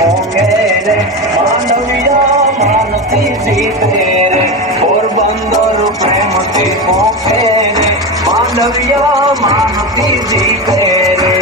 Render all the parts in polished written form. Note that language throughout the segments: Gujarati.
પોકે રે માંડવિયા માનતી જીતે રે પોરબંદર પ્રેમથી પોકે રે માંડવિયા માનતી જીતે રે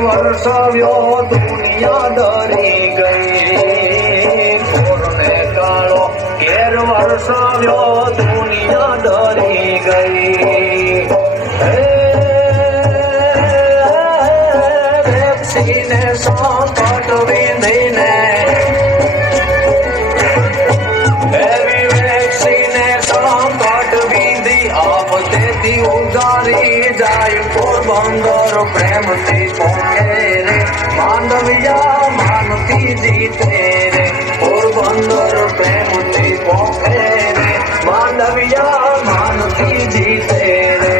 વર્ષવ્યો દુનિયા ડરી ગઈ કોરને કાળો ઘેર વર્ષવ્યો દુનિયા ડરી ગઈ વેપસીને સંકટ વિંધીને એવી વેપસીને સંકટ વિંધી આપતેથી ઉધારી જાય પોરબંદર પ્રેમથી પોકે રે માંડવિયા માનતી જીતે રે પોરબંદર પ્રેમથી પોકે રે માંડવિયા માનતી જીતે રે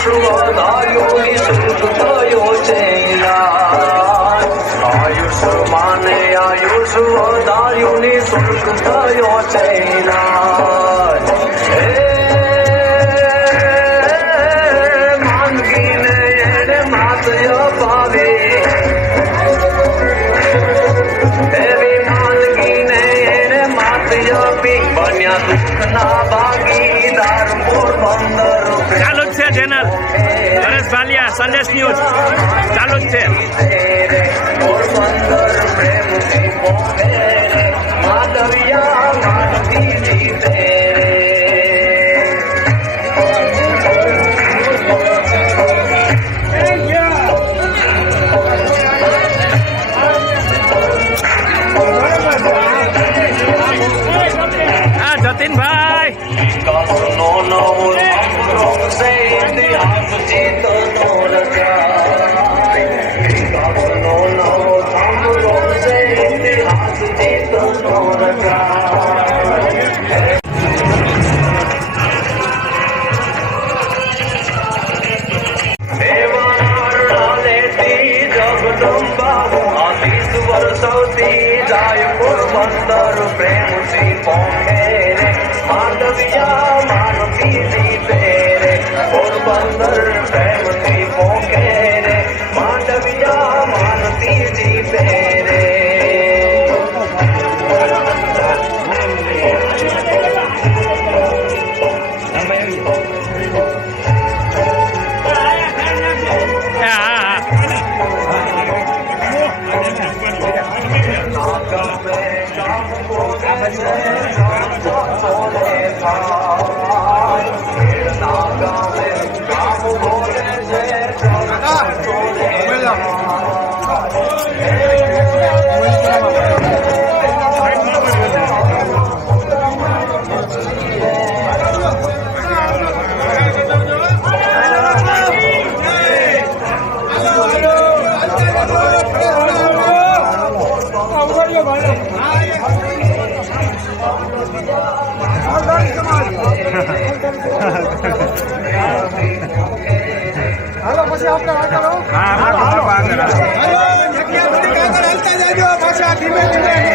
વધાર્યું સુખ થયો છે આયુષ્માને આયુષ વધાર્યું ની સુખ થયો છે માંગીને એને માતય પાવે એવી માંગીને એને માતય પી બન્યા દુઃખના ભાગીદાર પોરબંદર ચાલુ જ છે ચેનલ હરેશ ભાલિયા સંદેશ ન્યૂઝ ચાલુ જ છે પોરબંદર પ્રેમથી પોકે રે માંડવિયા માનતી જીતે રે હા જતીનભાઈ નો નવો સે ઇતિહાસ ચેતનો રચાનો નવો સાંભળો સે ઇતિહાસ ચેતનો વર્ષોથી જાય પોરબંદર પ્રેમથી પોકે રે માંડવિયા માનતી જીતે રે પોરબંદર પ્રેમથી પોકે રે માંડવિયા માનતી જીતે રે હાલો પછી આપણે આગળ હા હાલો જગ્યા થોડીક આગળ હાલતા જાજો પાછા ધીમે ધીમે